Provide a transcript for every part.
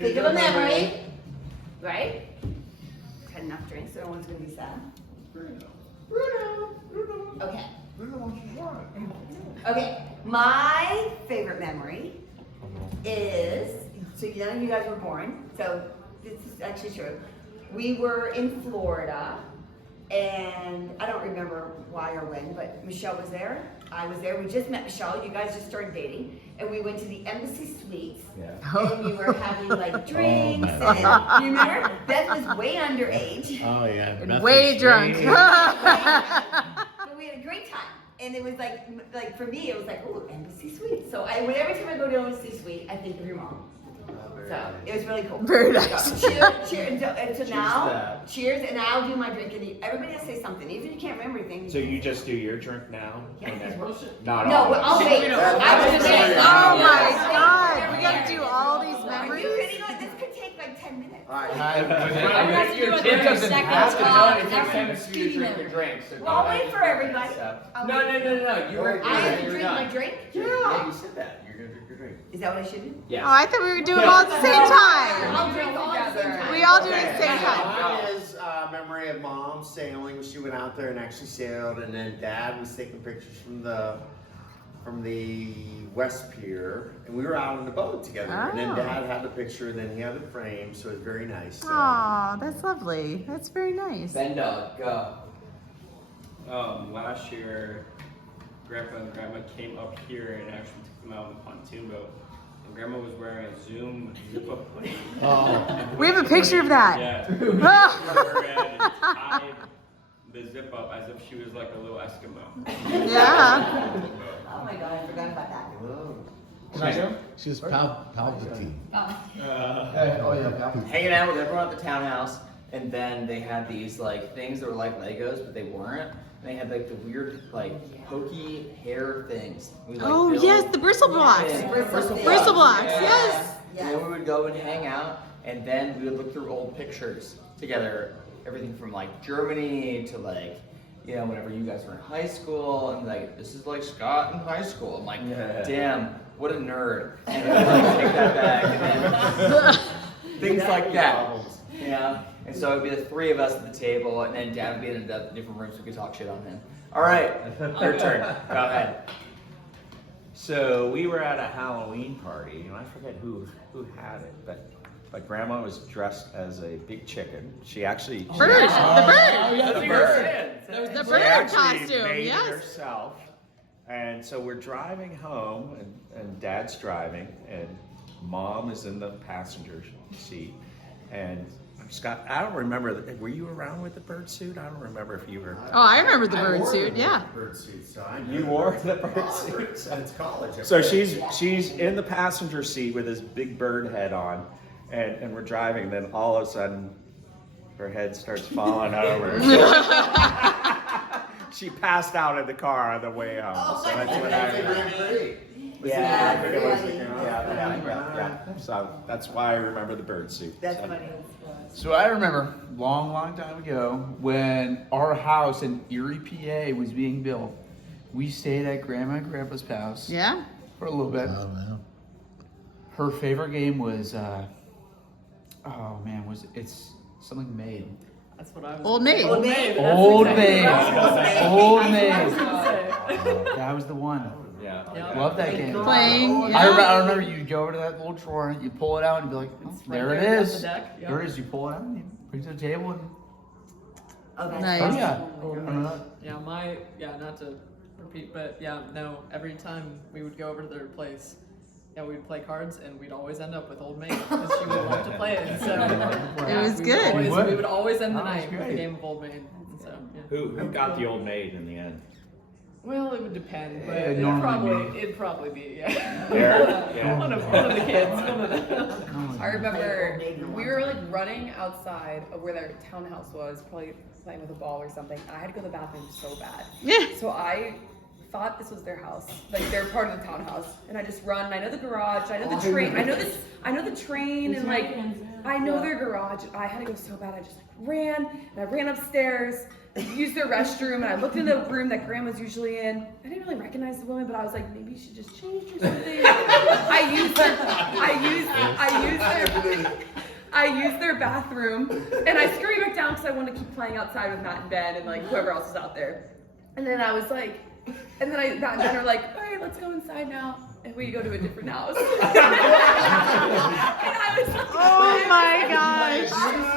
Think of a memory, right? Had enough drinks, so no one's gonna be sad. Bruno. Okay. Okay. My favorite memory is, so none of you guys were born, so this is actually true. We were in Florida, and I don't remember why or when, but Michelle was there. I was there. We just met Michelle. You guys just started dating, and we went to the Embassy Suites, and we were having like drinks. And you remember? Beth was way underage. Oh yeah, way drunk. But we had a great time, and it was like for me, it was like, oh, Embassy Suites. So every time I go to Embassy Suite, I think of your mom. So it was really cool. Very nice. So, cheers, and so now, cheers, and I'll do my drink, and everybody has to say something, even if you can't remember anything. So you just do your drink now? Yeah. Not No, all. but I'll wait. I was saying, Oh my God, we gotta do all these memories. You know what? This could take like 10 minutes. Your tip doesn't have to know. It takes 10 minutes for you to drink your drink. So Well, I'll wait for everybody. No. You were. I have to drink my drink? Yeah, you said that. You're gonna drink your drink. Is that what I should do? Oh, I thought we were doing it all at the same time. I'll drink all at the same time. We all do it at the same time. Mine is a memory of mom sailing. She went out there and actually sailed, and then dad was taking pictures from the West Pier, and we were out on the boat together. And then dad had the picture, and then he had the frame, so it was very nice. So. Oh, that's lovely. That's very nice. Ben Dog, go. Last year, Grandpa and Grandma came up here and actually took them out on the pontoon boat. And Grandma was wearing a Zoom zip-up hoodie. Oh. We have a picture of that. Yeah. She wore it and tied the zip up as if she was like a little Eskimo. Yeah. Oh my God, I forgot about that. Can I go? She's Palpatine. Hanging out with everyone at the townhouse, and then they had these like things that were like Legos, but they weren't. And they had like the weird like pokey hair things. We, like, Oh built- yes, the bristle blocks. Yeah, Bristle blocks, yes. And then we would go and hang out, and then we would look through old pictures together. Everything from like Germany to like, you know, whenever you guys were in high school, and like, this is like Scott in high school. I'm like, damn, what a nerd. And I would like take that back, and then things like that. Yeah. And so it would be the three of us at the table, and then Dad would be in a different room so we could talk shit on him. All right, your turn. Go ahead. So we were at a Halloween party, and I forget who had it, but Grandma was dressed as a big chicken. She actually Bird. The bird. The bird. The She bird actually costume. made it Yes. herself. And so we're driving home, and Dad's driving, and Mom is in the passenger seat. And Scott, I don't remember. Were you around with the bird suit? I don't remember if you were. Oh, I remember the bird suit. Yeah. Bird suit, so I You wore the bird suit. It's college. So she's in the passenger seat with this big bird head on, and we're driving. Then all of a sudden, her head starts falling over. She passed out in the car on the way home. So that's what I remember. Yeah. So that's why I remember the bird suit. That's So- funny. So I remember long time ago when our house in Erie, PA was being built. We stayed at Grandma and Grandpa's house Yeah. for a little bit. Oh, no. Her favorite game was, it's something Maid. That's what I was. Old maid. Old maid. Old Maid. Old I Maid. was gonna say. That was the one. Yeah. Yeah. Love that game. Playing. I Yeah. remember you'd go over to that little drawer, you pull it out and be like, oh, It's right there it there on is. the deck, yeah. There it is. You pull it out and you bring it to the table and Oh, that's Nice. oh funny. yeah. Oh, Remember that? Yeah, not to repeat, but yeah, no, every time we would go over to their place, yeah, we'd play cards and we'd always end up with Old Maid because she would love to play it. So It was we good. we would always end the That was night with a great. game of Old Maid. And so, yeah. Who got the old maid in the end? Well, it would depend, but It'd it'd probably be yeah. Yeah. one of the kids. One of the. I remember we were like running outside of where their townhouse was, probably playing with a ball or something. I had to go to the bathroom so bad. Yeah. So I thought this was their house. Like they're part of the townhouse. And I just run, and I know the garage, I know the train, I know the train, and like, I know their garage. I had to go so bad, I just like ran, and I ran upstairs, used their restroom, and I looked in the room that Grandma's usually in. I didn't really recognize the woman, but I was like, maybe she just changed or something. I used their bathroom, and I scurried back down because I wanted to keep playing outside with Matt and Ben and like whoever else was out there. And then I was like, Matt and Ben are like, all right, let's go inside now. And we go to a different house. And I was like, Oh my gosh.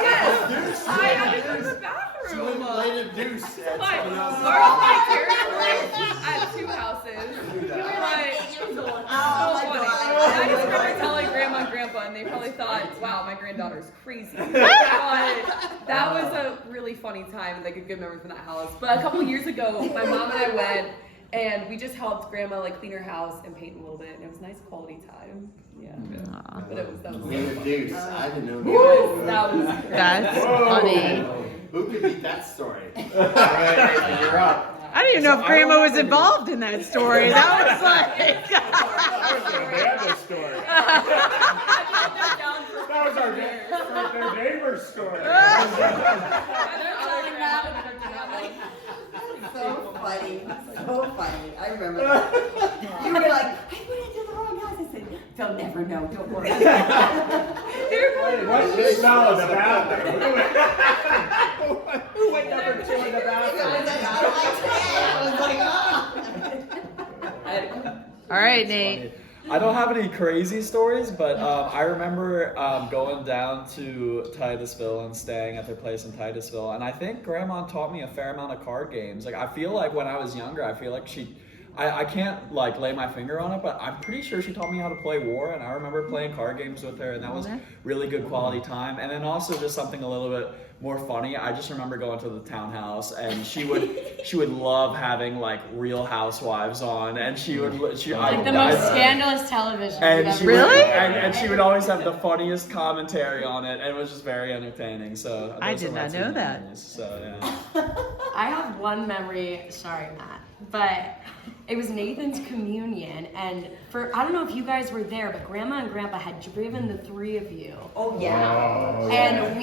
Yes, I had to go to the bathroom. Light a deuce. My parents at 2 houses. So funny. And I just remember telling Grandma and Grandpa, and they probably thought, wow, my granddaughter's crazy. But that was a really funny time, and like a good memory from that house. But a couple years ago, my mom and I went, and we just helped Grandma like clean her house and paint a little bit, and it was nice quality time. Yeah. But that was Light a deuce. I didn't know that was crazy. That's funny. Who could beat that story? Right, you're up. I didn't even know if Grandma was involved in that story. That was like. Amanda's story. That was our neighbor's story. So funny. So funny. I remember that. You were like, I went into the wrong house. I said, they'll never know. Don't worry. What's the smell in the bathroom? Who went number 2 in the bathroom? All right, Nate. I don't have any crazy stories, but I remember going down to Titusville and staying at their place in Titusville, and I think Grandma taught me a fair amount of card games. Like I feel like when I was younger, I feel like I can't like lay my finger on it, but I'm pretty sure she taught me how to play war, and I remember playing card games with her, and that was really good quality time. And then also just something a little bit more funny. I just remember going to the townhouse, and she would love having like Real Housewives on, and she like the most scandalous television. And she Really? And she would always have the funniest commentary on it, and it was just very entertaining. So I those did are my not two know that. memories. So yeah. I have one memory, sorry Matt, but it was Nathan's communion, and I don't know if you guys were there, but Grandma and Grandpa had driven the 3 of you. Oh, yeah. And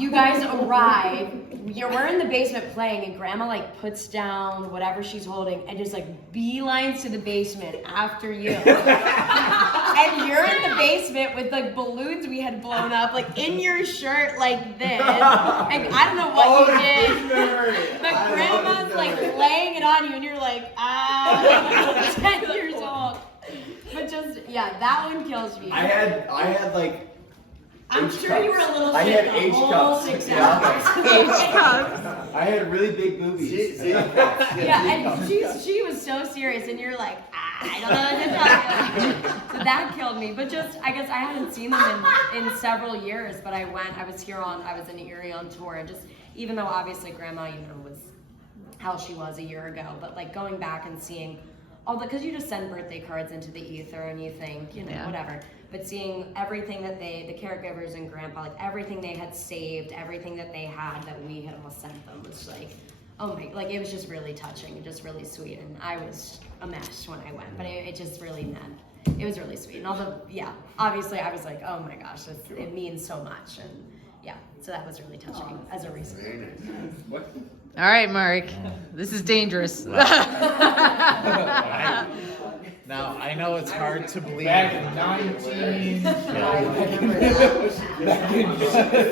you guys arrive, we're in the basement playing, and Grandma like puts down whatever she's holding and just like beelines to the basement after you. And you're in the basement with like balloons we had blown up, like in your shirt like this. And I don't know what you did, but Grandma's like laying it on you, and you're like, 10 years old. But just, yeah, that one kills me. I had like. I'm H sure you were a cups. little I sick had the H whole cups. 6 Yeah. hours. I had really big boobies. Yeah, and she was so serious, and you're like, I don't know what to tell you. So that killed me. But just, I guess I hadn't seen them in several years, but I was in Erie on tour, and just, even though obviously Grandma, was how she was a year ago, but like going back and seeing because you just send birthday cards into the ether and you think, whatever. But seeing everything that the caregivers and Grandpa, like everything they had saved, everything that they had that we had all sent them was like, oh my, like it was just really touching and just really sweet. And I was a mess when I went, but it just really meant, it was really sweet. And obviously I was like, oh my gosh, it means so much. And yeah, so that was really touching as a recent. What? All right, Mark. This is dangerous. Now, I know it's hard to believe. Back in 19.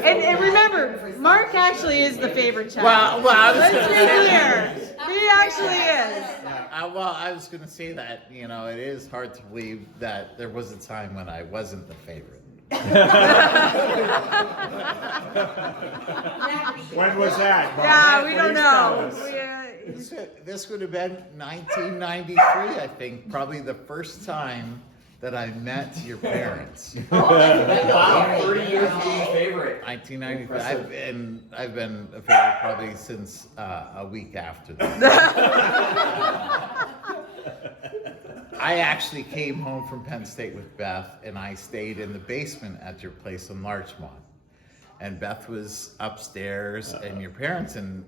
And remember, Mark actually is the favorite child. Well, I was Let's gonna be say clear. He actually is. I was going to say that, it is hard to believe that there was a time when I wasn't the favorite. When was that? Bob? Yeah, we don't Please know. This would have been 1993, I think, probably the first time that I met your parents. Wow, 30 years being favorite. 1993. I've been a favorite probably since a week after that. I actually came home from Penn State with Beth, and I stayed in the basement at your place in Larchmont. And Beth was upstairs, and your parents, and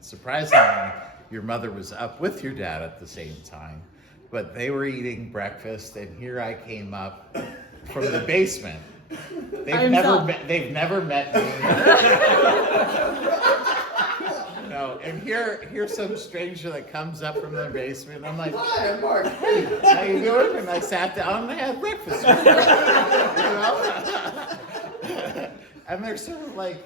surprisingly, your mother was up with your dad at the same time, but they were eating breakfast, and here I came up from the basement. They've never met me. No, and here's some stranger that comes up from the basement, and I'm like, "Hi, I'm Mark. Hey, how you doing?" And I sat down and I had breakfast with them, And they're sort of like,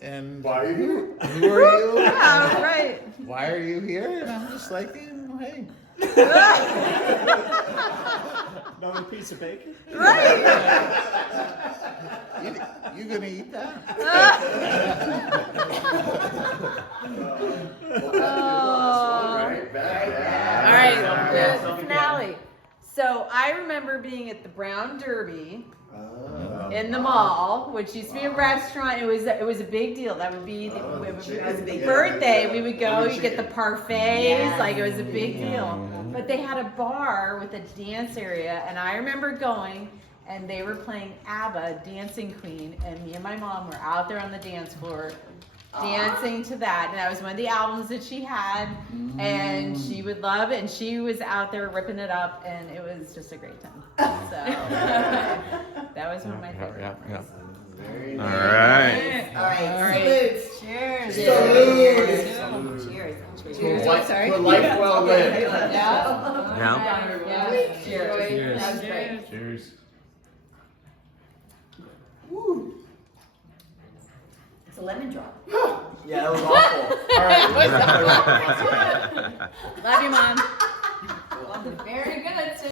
and why are you here? Who are you? Yeah, right. Why are you here? And I'm just like, hey. Another piece of bacon? Right. You gonna eat that? All right, here's the finale. So I remember being at the Brown Derby in the mall, which used to be a restaurant. It was a big deal. That would be the birthday. We would go. You get the parfaits. Like it was a big deal. But they had a bar with a dance area, and I remember going. And they were playing ABBA, Dancing Queen, and me and my mom were out there on the dance floor dancing to that. And that was one of the albums that she had, and she would love it. And she was out there ripping it up, and it was just a great time. So that was one of my favorite memories. All right. All right. Cheers. Cheers. For life well lived. Yeah. Cheers. That was great. Cheers. Woo. It's a lemon drop. Yeah, that was awful. All right. Love you, Mom. Very